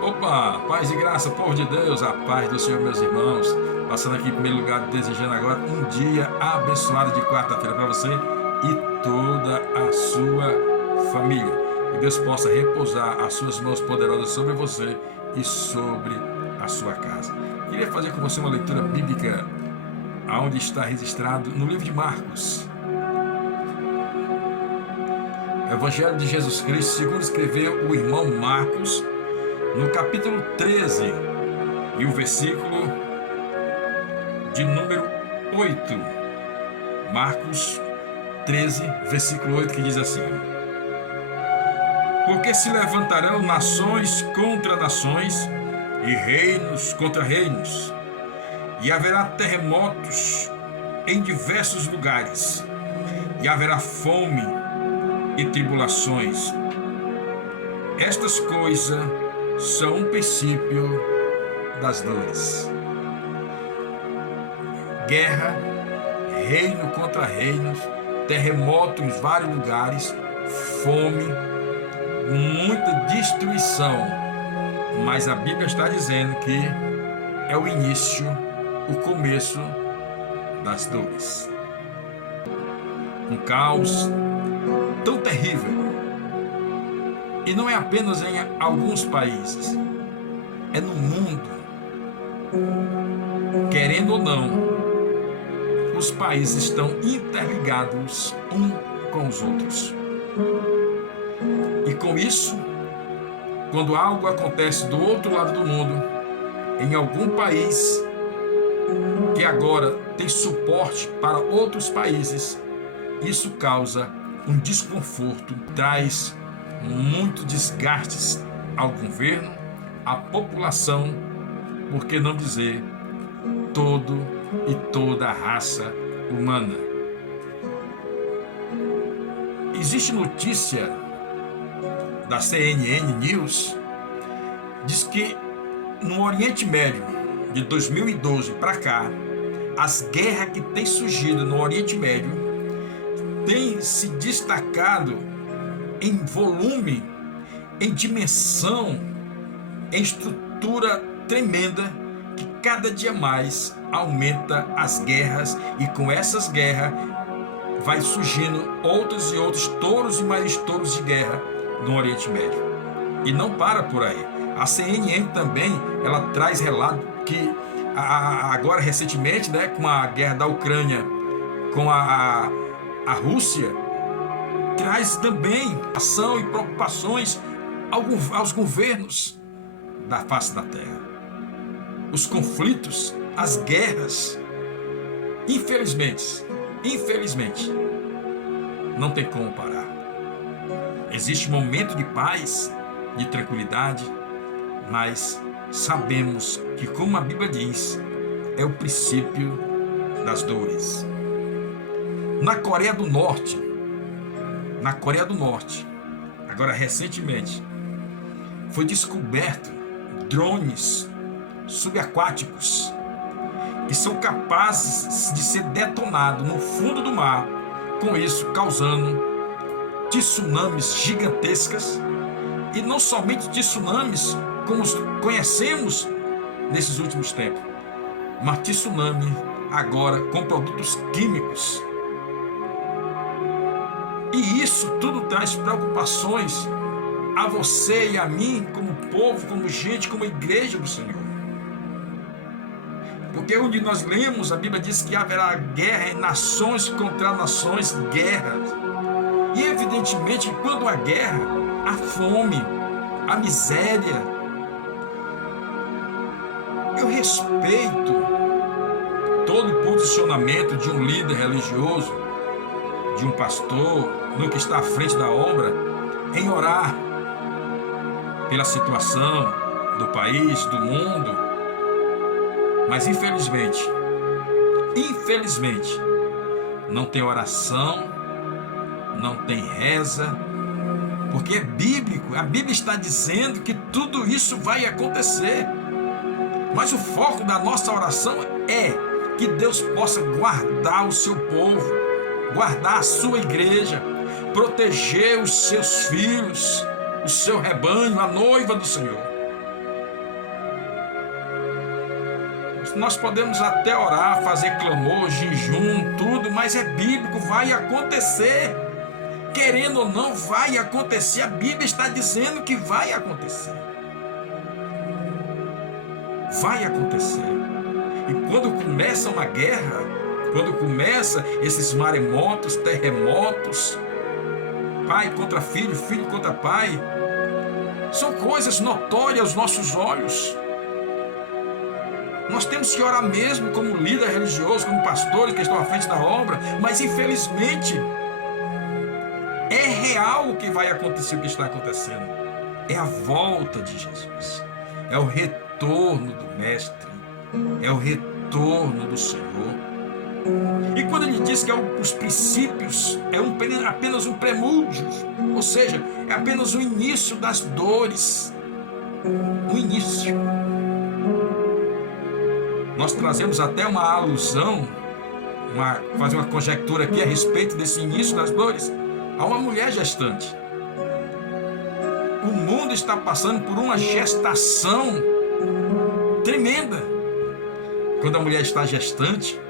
Opa, paz e graça, povo de Deus, a paz do Senhor, meus irmãos. Passando aqui em primeiro lugar, desejando agora um dia abençoado de quarta-feira para você e toda a sua família. Que Deus possa repousar as suas mãos poderosas sobre você e sobre a sua casa. Queria fazer com você uma leitura bíblica onde está registrado no livro de Marcos. Evangelho de Jesus Cristo, segundo escreveu o irmão Marcos, no capítulo 13 e o versículo de número 8. Marcos 13, versículo 8, que diz assim: Porque se levantarão nações contra nações e reinos contra reinos, e haverá terremotos em diversos lugares, e haverá fome e tribulações. Estas coisas são um princípio das dores. Guerra, reino contra reinos, terremoto em vários lugares, fome, muita destruição. Mas a Bíblia está dizendo que é o início, o começo das dores. Um caos tão terrível. E não é apenas em alguns países, é no mundo. Querendo ou não, os países estão interligados uns com os outros. E com isso, quando algo acontece do outro lado do mundo, em algum país que agora tem suporte para outros países, isso causa um desconforto, traz muito desgastes ao governo, à população, por que não dizer todo e toda a raça humana. Existe notícia da CNN News, diz que no Oriente Médio, de 2012 para cá, as guerras que têm surgido no Oriente Médio têm se destacado em volume, em dimensão, em estrutura tremenda, que cada dia mais aumenta as guerras, e com essas guerras vai surgindo outros e outros touros e mais touros de guerra no Oriente Médio. E não para por aí. A CNN também, ela traz relato que agora recentemente, né, com a guerra da Ucrânia com a Rússia, traz também ação e preocupações aos governos da face da terra. Os conflitos, as guerras, infelizmente, não tem como parar. Existe um momento de paz, de tranquilidade, mas sabemos que, como a Bíblia diz, é o princípio das dores. Na Coreia do Norte, agora recentemente, foi descoberto drones subaquáticos que são capazes de ser detonados no fundo do mar, com isso causando tsunamis gigantescas, e não somente tsunamis como conhecemos nesses últimos tempos, mas tsunami agora com produtos químicos. E isso tudo traz preocupações a você e a mim, como povo, como gente, como igreja do Senhor. Porque onde nós lemos, a Bíblia diz que haverá guerra em nações contra nações, guerras. E evidentemente, quando há guerra, há fome, há miséria. Eu respeito todo o posicionamento de um líder religioso, de um pastor, no que está à frente da obra, em orar pela situação do país, do mundo. Mas infelizmente, não tem oração, não tem reza, porque é bíblico, a Bíblia está dizendo que tudo isso vai acontecer. Mas o foco da nossa oração é que Deus possa guardar o seu povo, guardar a sua igreja, proteger os seus filhos, o seu rebanho, a noiva do Senhor. Nós podemos até orar, fazer clamor, jejum, tudo, mas é bíblico, vai acontecer. Querendo ou não, vai acontecer. A Bíblia está dizendo que vai acontecer. Vai acontecer. E quando começa uma guerra, quando começa esses maremotos, terremotos, pai contra filho, filho contra pai, são coisas notórias aos nossos olhos. Nós temos que orar mesmo como líder religioso, como pastores que estão à frente da obra, mas infelizmente é real o que vai acontecer, o que está acontecendo. É a volta de Jesus, é o retorno do Mestre, é o retorno do Senhor. E quando ele diz que os princípios apenas um prelúdio, ou seja, é apenas o início das dores, o início. Nós trazemos até uma alusão, fazer uma conjectura aqui a respeito desse início das dores, a uma mulher gestante. O mundo está passando por uma gestação tremenda. Quando a mulher está gestante,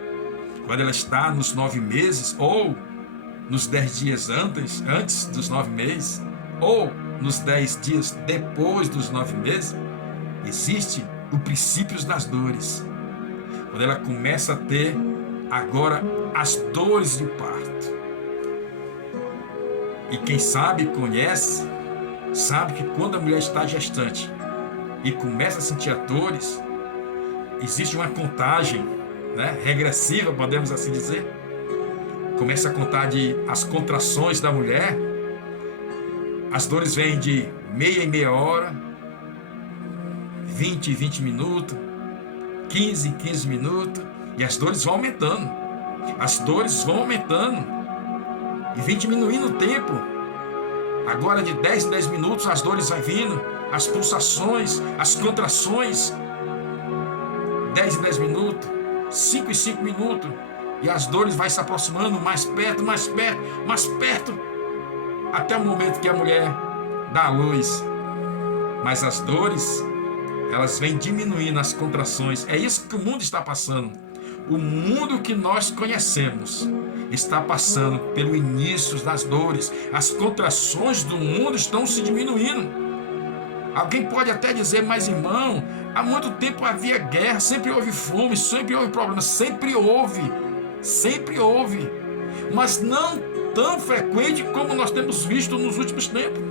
quando ela está nos 9 meses, ou nos 10 dias antes dos 9 meses, ou nos 10 dias depois dos 9 meses, existe o princípio das dores. Quando ela começa a ter agora as dores do parto. E quem sabe, conhece, sabe que quando a mulher está gestante e começa a sentir as dores, existe uma contagem, regressiva, podemos assim dizer. Começa a contar as contrações da mulher. As dores vêm de meia em meia hora, 20 em 20 minutos, 15 em 15 minutos, e as dores vão aumentando. As dores vão aumentando e vem diminuindo o tempo. Agora de 10 em 10 minutos as dores vão vindo, as pulsações, as contrações. 10 em 10 minutos, 5 em 5 minutos, e as dores vão se aproximando mais perto, mais perto, mais perto, até o momento que a mulher dá a luz. Mas as dores, elas vêm diminuindo, as contrações. É isso que o mundo está passando. O mundo que nós conhecemos está passando pelo início das dores. As contrações do mundo estão se diminuindo. Alguém pode até dizer, mas irmão, há muito tempo havia guerra, sempre houve fome, sempre houve problemas, sempre houve, mas não tão frequente como nós temos visto nos últimos tempos.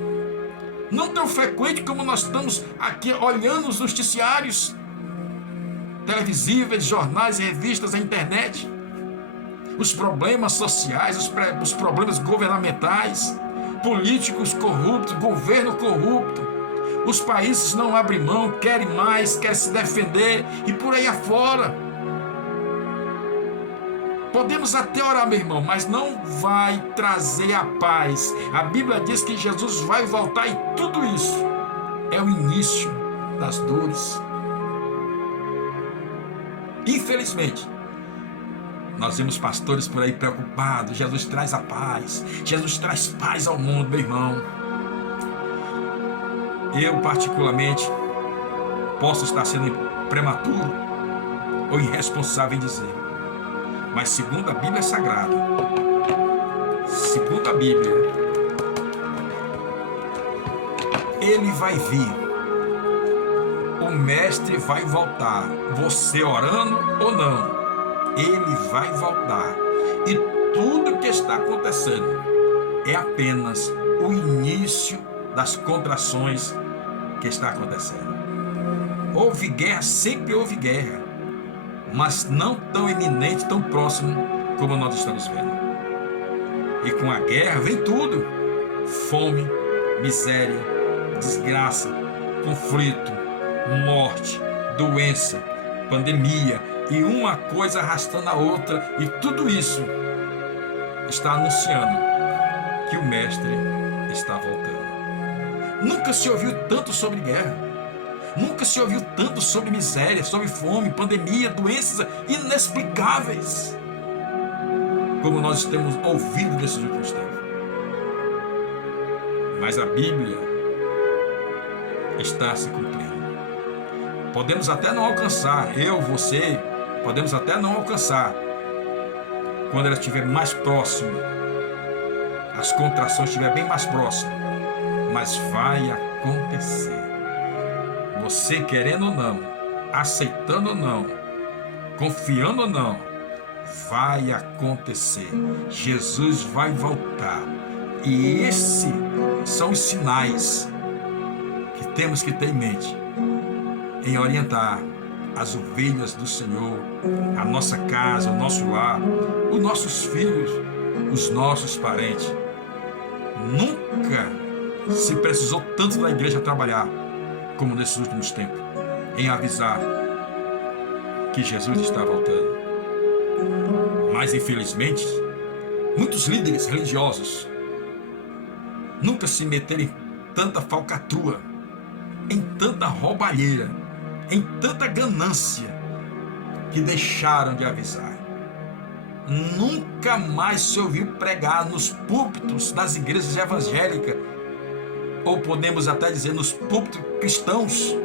Não tão frequente como nós estamos aqui olhando os noticiários televisíveis, jornais, revistas, a internet. Os problemas sociais, os problemas governamentais, políticos corruptos, governo corrupto. Os países não abrem mão, querem mais, querem se defender e por aí afora. Podemos até orar, meu irmão, mas não vai trazer a paz. A Bíblia diz que Jesus vai voltar e tudo isso é o início das dores. Infelizmente, nós vemos pastores por aí preocupados. Jesus traz a paz. Jesus traz paz ao mundo, meu irmão. Eu, particularmente, posso estar sendo prematuro ou irresponsável em dizer, mas segundo a Bíblia Sagrada, segundo a Bíblia, ele vai vir. O Mestre vai voltar, você orando ou não, ele vai voltar. E tudo que está acontecendo é apenas o início das contrações que está acontecendo. Houve guerra, sempre houve guerra, mas não tão iminente, tão próximo como nós estamos vendo. E com a guerra vem tudo: fome, miséria, desgraça, conflito, morte, doença, pandemia, e uma coisa arrastando a outra, e tudo isso está anunciando que o Mestre está voltando. Nunca se ouviu tanto sobre guerra, nunca se ouviu tanto sobre miséria, sobre fome, pandemia, doenças inexplicáveis, como nós temos ouvido nesses últimos tempos. Mas a Bíblia está se cumprindo. Podemos até não alcançar, eu, você, podemos até não alcançar. Quando ela estiver mais próxima, as contrações estiverem bem mais próximas, mas vai acontecer. Você querendo ou não, aceitando ou não, confiando ou não, vai acontecer. Jesus vai voltar. E esses são os sinais que temos que ter em mente em orientar as ovelhas do Senhor, a nossa casa, o nosso lar, os nossos filhos, os nossos parentes. Nunca se precisou tanto da igreja trabalhar como nesses últimos tempos, em avisar que Jesus está voltando. Mas infelizmente, muitos líderes religiosos nunca se meteram em tanta falcatrua, em tanta roubalheira, em tanta ganância, que deixaram de avisar. Nunca mais se ouviu pregar nos púlpitos das igrejas evangélicas, ou podemos até dizer nos púlpitos cristãos,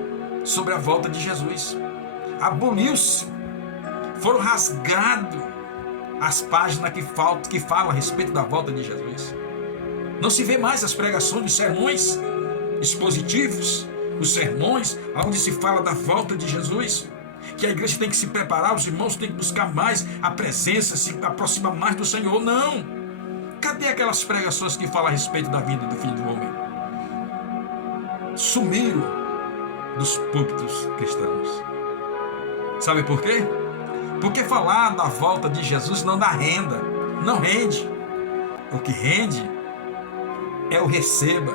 sobre a volta de Jesus. Aboliu-se, foram rasgados as páginas que falam a respeito da volta de Jesus. Não se vê mais as pregações dos sermões expositivos, os sermões onde se fala da volta de Jesus, que a igreja tem que se preparar, os irmãos têm que buscar mais a presença, se aproximar mais do Senhor. Não! Cadê aquelas pregações que falam a respeito da vinda do Filho do Homem? Sumiram dos púlpitos cristãos. Sabe por quê? Porque falar da volta de Jesus não dá renda, não rende. O que rende é o receba,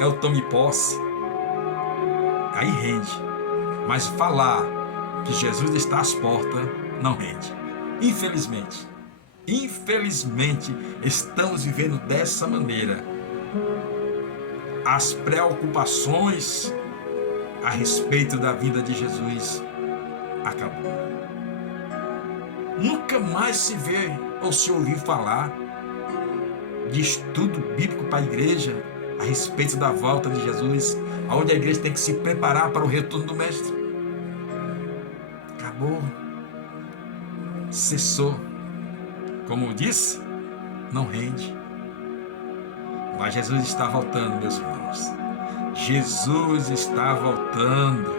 é o tome posse. Aí rende. Mas falar que Jesus está às portas não rende. Infelizmente, estamos vivendo dessa maneira. As preocupações a respeito da vinda de Jesus acabou. Nunca mais se vê ou se ouvir falar de estudo bíblico para a igreja a respeito da volta de Jesus, onde a igreja tem que se preparar para o retorno do Mestre. Acabou. Cessou. Como eu disse, não rende. Mas Jesus está voltando, meus irmãos. Jesus está voltando.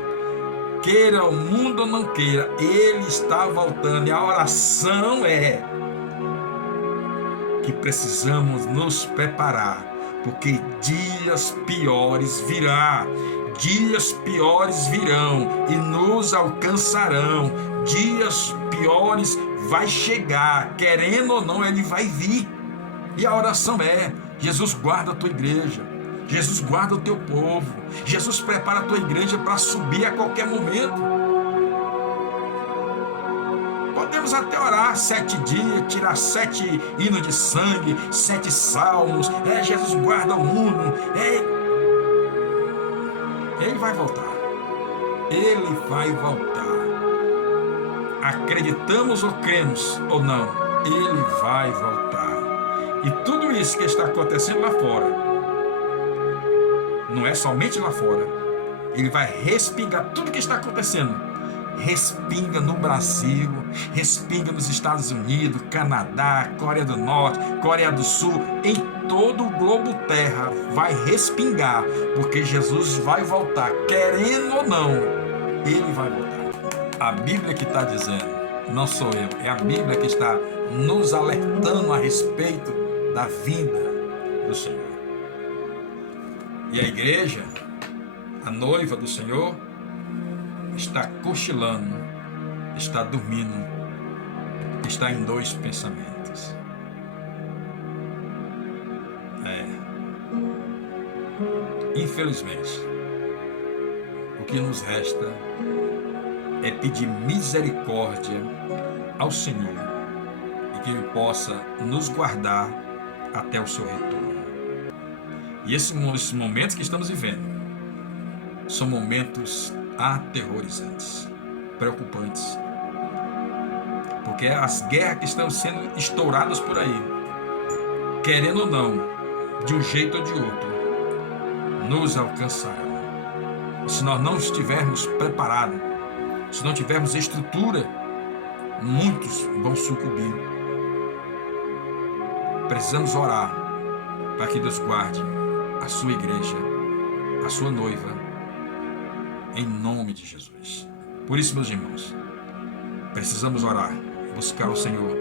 Queira o mundo ou não queira, Ele está voltando. E a oração é que precisamos nos preparar, porque dias piores virão. Dias piores virão e nos alcançarão. Dias piores vai chegar, querendo ou não, Ele vai vir. E a oração é: Jesus, guarda a tua igreja. Jesus, guarda o teu povo. Jesus, prepara a tua igreja para subir a qualquer momento. Podemos até orar 7 dias, tirar 7 hinos de sangue, 7 salmos. Jesus, guarda o mundo. Ele vai voltar. Ele vai voltar. Acreditamos ou cremos ou não, Ele vai voltar. E tudo isso que está acontecendo lá fora, não é somente lá fora. Ele vai respingar tudo que está acontecendo. Respinga no Brasil, respinga nos Estados Unidos, Canadá, Coreia do Norte, Coreia do Sul, em todo o globo terra vai respingar, porque Jesus vai voltar, querendo ou não, Ele vai voltar. A Bíblia que está dizendo, não sou eu, é a Bíblia que está nos alertando a respeito da vinda do Senhor. E a igreja, a noiva do Senhor, está cochilando, está dormindo, está em 2 pensamentos. Infelizmente, o que nos resta é pedir misericórdia ao Senhor e que Ele possa nos guardar até o seu retorno. E esses momentos que estamos vivendo são momentos aterrorizantes, preocupantes, porque as guerras que estão sendo estouradas por aí, querendo ou não, de um jeito ou de outro, nos alcançarão. Se nós não estivermos preparados, se não tivermos estrutura, muitos vão sucumbir. Precisamos orar para que Deus guarde a sua igreja, a sua noiva, em nome de Jesus. Por isso, meus irmãos, precisamos orar, buscar o Senhor,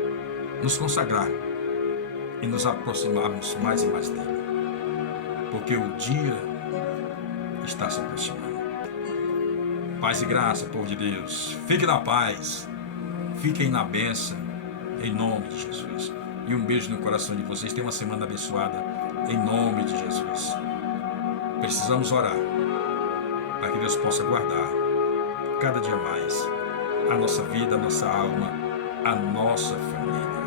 nos consagrar e nos aproximarmos mais e mais dele, porque o dia está se aproximando. Paz e graça, povo de Deus. Fiquem na paz, fiquem na bênção, em nome de Jesus. E um beijo no coração de vocês. Tenham uma semana abençoada, em nome de Jesus. Precisamos orar para que Deus possa guardar cada dia mais a nossa vida, a nossa alma, a nossa família.